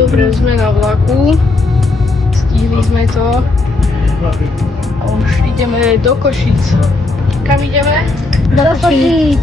Dobre, sme na vlaku. Stihli sme to. A už ideme do Košíc. Kam ideme? Do Košíc.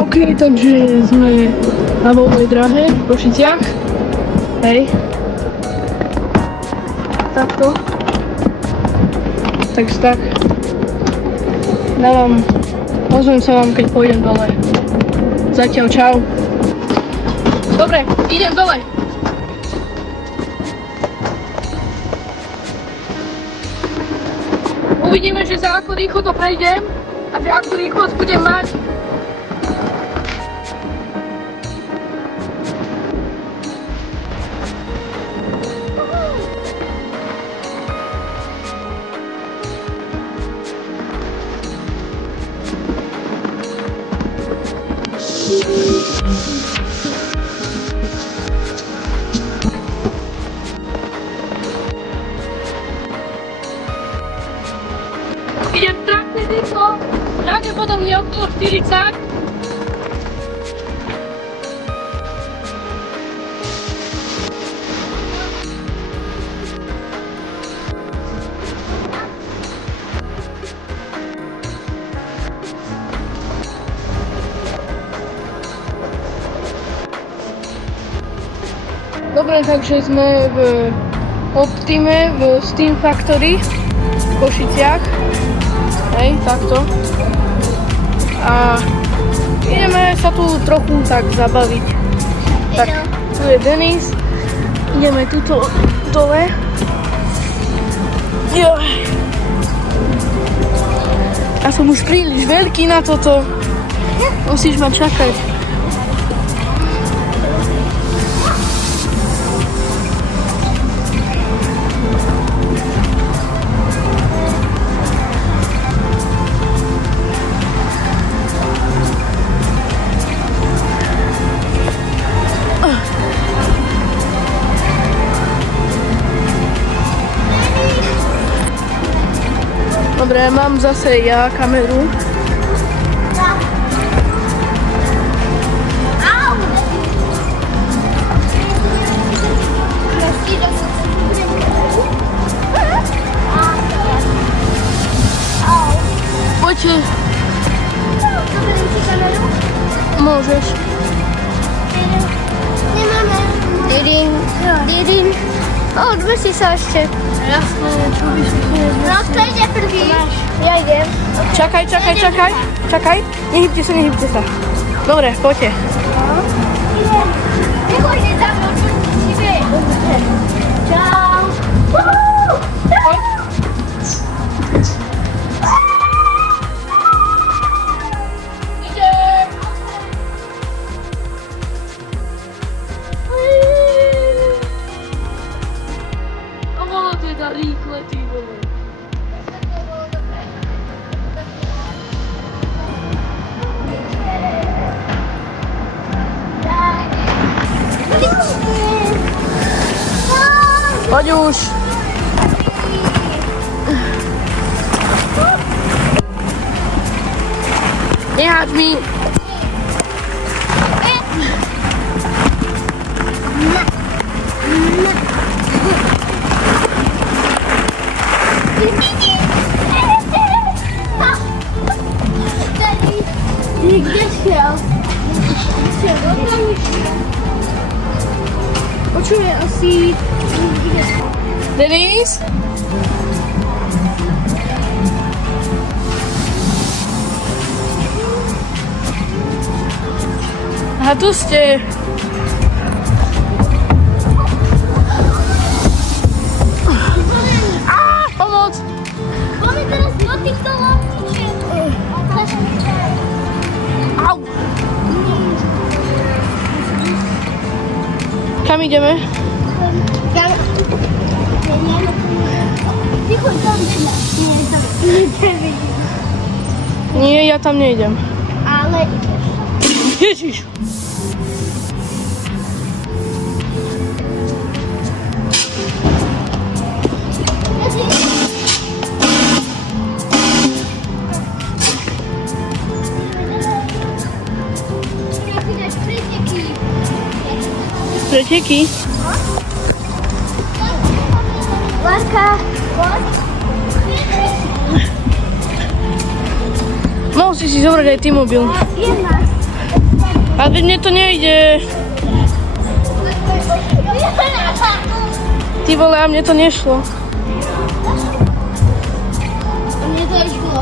OK, takže sme na voľnej dráhe v Košiciach. Hej. Takto. Takže tak. Ozvem sa vám, keď pôjdem dole. Zatiaľ čau. Dobre, idem dole. Uvidíme, že za ako rýchlo to prejdem a že ako rýchlosť budem mať. Idem strašne rýchlo, pravdepodobne okolo 40. Dobre, takže sme v Optime, v Steam Factory v Košiciach. Hej, takto. A ideme sa tu trochu tak zabaviť. Tak, tu je Denis. Ideme tuto dole. Jo. Ja som už príliš veľký na toto. Musíš ma čakať. Dobre, mám zase ja kameru. Poďte. Zoberiem si kameru? Môžeš. Nemáme. Didin. Odvesí sa ešte. Jasné, čo by som chcel. No, kto ide prvý? Ja idem. Čakaj. Nehybte sa. Dobre, poďte. Nechoďte za mnou, čo si vie. Čau. Poď. Idem. To bolo teda rýchle, ty vole. Poď už. Neháď mi. Kde šiel? Počuje asi... Denis? A tu ste. Kam ideme? Nie, ja tam nejdem. Ale Ježiš. Preteky? Larka. Mohol si zobrať aj ty mobil. A mne to nejde. Ty vole, a mne to nešlo. Mne to išlo.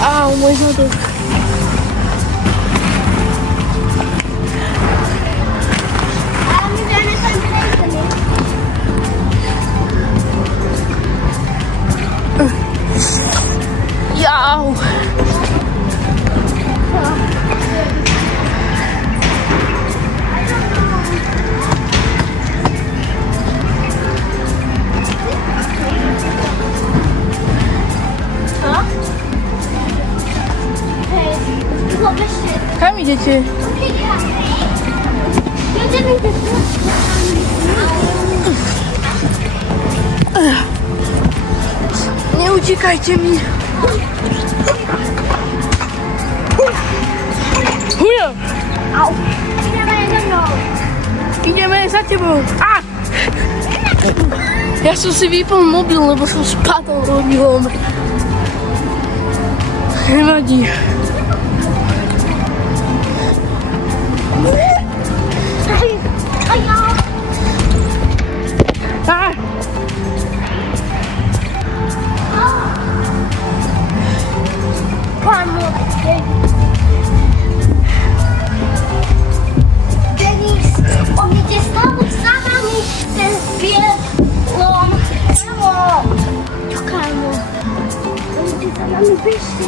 Au, môj zadok. Jau. Kam idete? Neutekajte mi. Huja! Au. Ideme za mnou. Ideme za tebou. Á! Ja som si vypol mobil, lebo som spadol mobilom. Nevadí. Denis, on ide stále za nami, ten bielom. Kámo. Čo kámo? On ide za nami, bežte.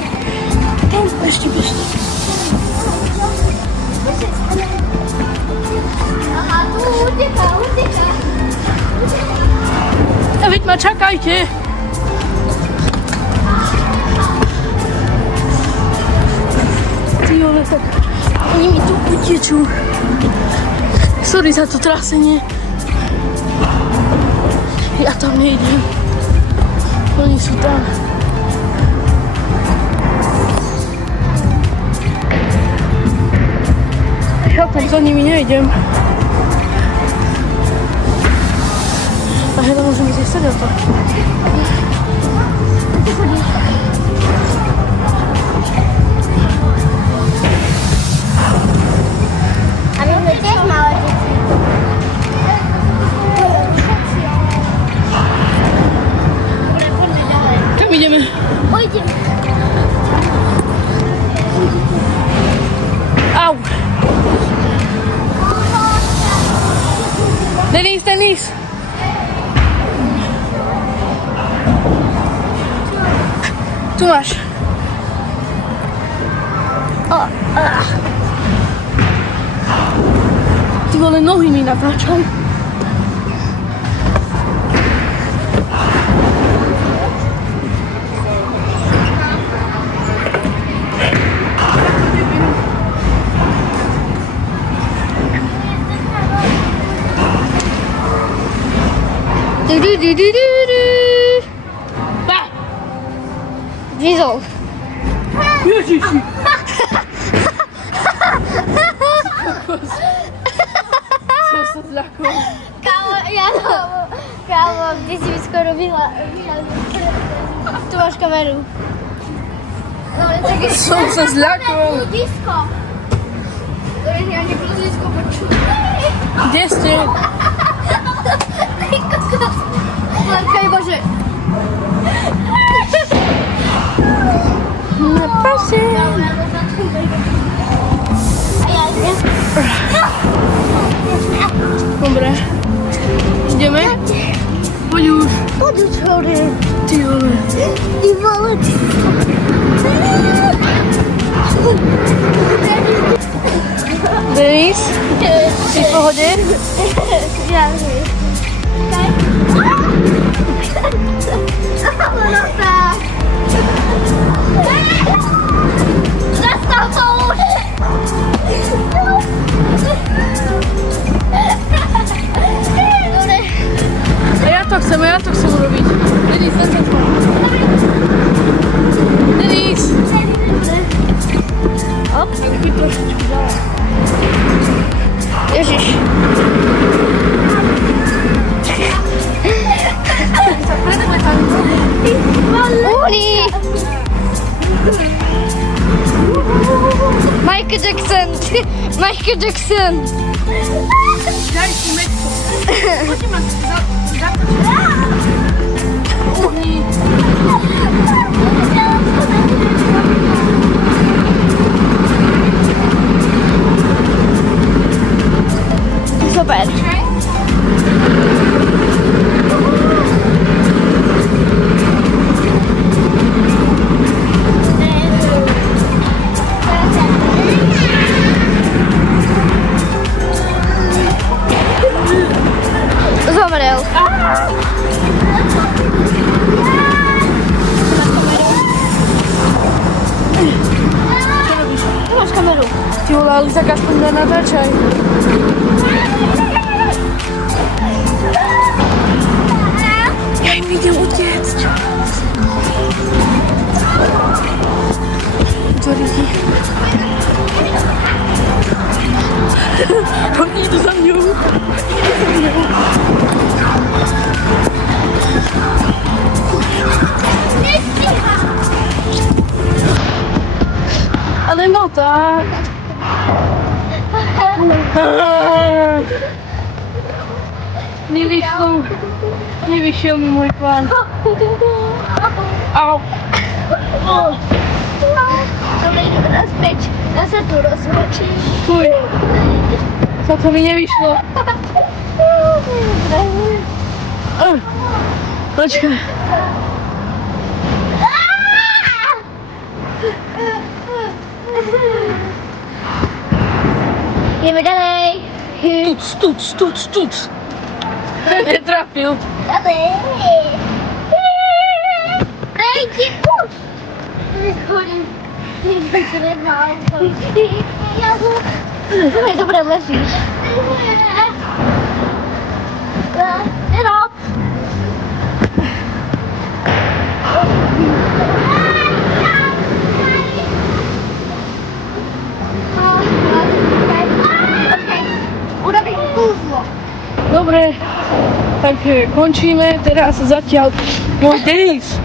Bežte. Aha, tu uteká. Ja veď ma čakajte. Ty vole, tak oni mi tu utečú. Sorry za to trasenie. Ja tam nejdem. Oni sú tam. Ja tam za nimi nejdem. A hľa môžem ísť stať o to. A my sme tiež malé deti. Dobre, poďme ďalej. Kam ideme? Pojdem. Au! Denis! Tu máš. Ty vole, nohy mi natáčaj. Diesel. Ježiši. Som sa zľakol. Kámo, kde si mi skoro tu máš kameru. Som sa zľakol. Disko. Ja nebudú disko počuť. Kde ste? Lenka, bože. to sorry. Ty vole. Ty vole. Denis? Si v pohode? Ja nie. Zastav to už! A ja to chcem urobiť. Denis, len to. Denis! Hop. Chyť trošičku ďalej. Ježiš. Uli! Michael Jackson! Michael Jackson! Daj si mečko. Poďte ma zatočiť. Uhni. Super. Zomrel. Tu máš kameru. Ty vole, ale tak aspoň natáčaj. Ja im idem utiecť. Zoriki. Oni idú za mňou. Ale no tak. Nevyšiel mi môj plán. Au. Dobre, ideme naspäť. Ja sa tu rozmočím. Fuj. To mi nevyšlo. Počkaj. Ideme ďalej. Tuc. Netrafil. Ďalej. Prejdi už. Chodím. Dobre ležíš. Nerob. Urobím kúzlo. Dobre, tak končíme teraz zatiaľ môj Denis.